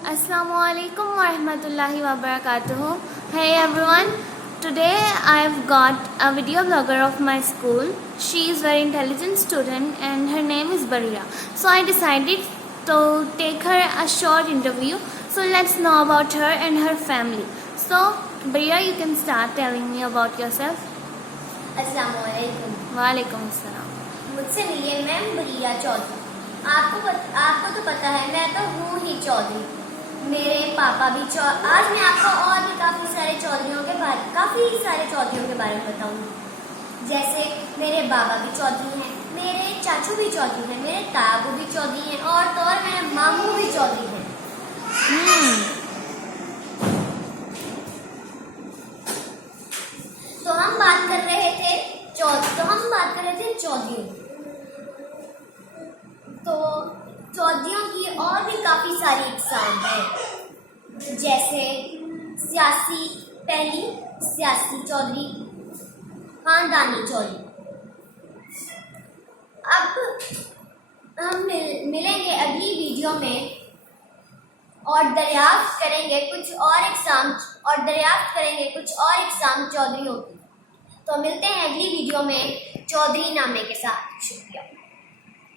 Assalamualaikum warahmatullahi wabarakatuh. Hey everyone, today I've got a video blogger of my school. She is very intelligent student and her name is Baria. So I decided to take her a short interview. So let's know about her and her family. So Baria, you can start telling me about yourself. अस्सलामुअलैकुम। वालेकुम अस्सलाम। मुझसे मिलिए, मैं बरिया चौधरी। आपको तो पता है मैं तो हूँ ही चौधरी। मेरे पापा भी आज मैं आपको और भी काफी सारे चौधरियों के बारे में बताऊंगी। जैसे मेरे बाबा भी चौधरी हैं, मेरे चाचू भी चौधरी हैं, मेरे ताबू भी चौधरी हैं और तो और मेरे मामू भी चौधरी हैं। तो हम बात कर रहे थे चौधरियों। तो चौधरियों की और भी काफी सारी इकसाम है, जैसे सियासी चौधरी, खानदानी चौधरी। अब हम मिलेंगे अगली वीडियो में और दरियाफ्त करेंगे कुछ और इकसाम चौधरियों की। तो मिलते हैं अगली वीडियो में चौधरी नामे के साथ। शुक्रिया।